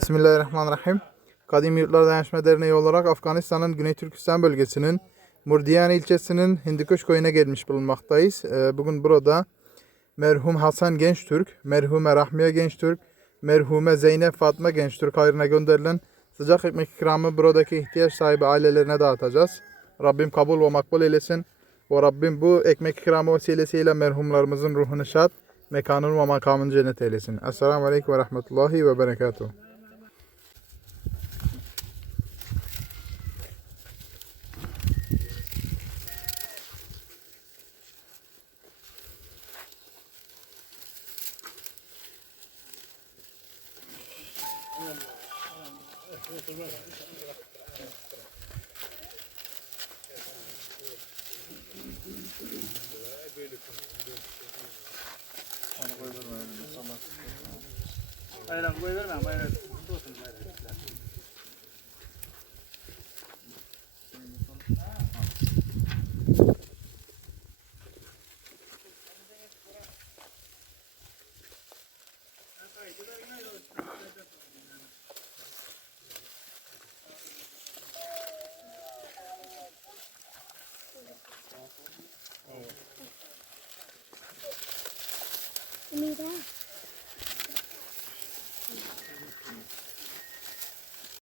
Bismillahirrahmanirrahim. Kadim Yurtlar Dayanışma Derneği olarak Afganistan'ın Güney Türkistan bölgesinin Murdiyan ilçesinin Hindikuş köyüne gelmiş bulunmaktayız. Ee, Bugün burada merhum Hasan Gençtürk, merhume Rahmiye Gençtürk, merhume Zeynep Fatma Gençtürk hayrına gönderilen sıcak ekmek ikramı buradaki ihtiyaç sahibi ailelerine dağıtacağız. Rabbim kabul ve makbul eylesin. Ve Rabbim bu ekmek ikramı vesilesiyle merhumlarımızın ruhunu şad, mekanını ve makamını cennet eylesin. Esselamu Aleyküm ve Rahmetullahi ve Berekatuhu. Onu koyvermem. Tamam. Bayram koyvermem. Bayram. Dursun bayram. Thank you very much. 응. 응.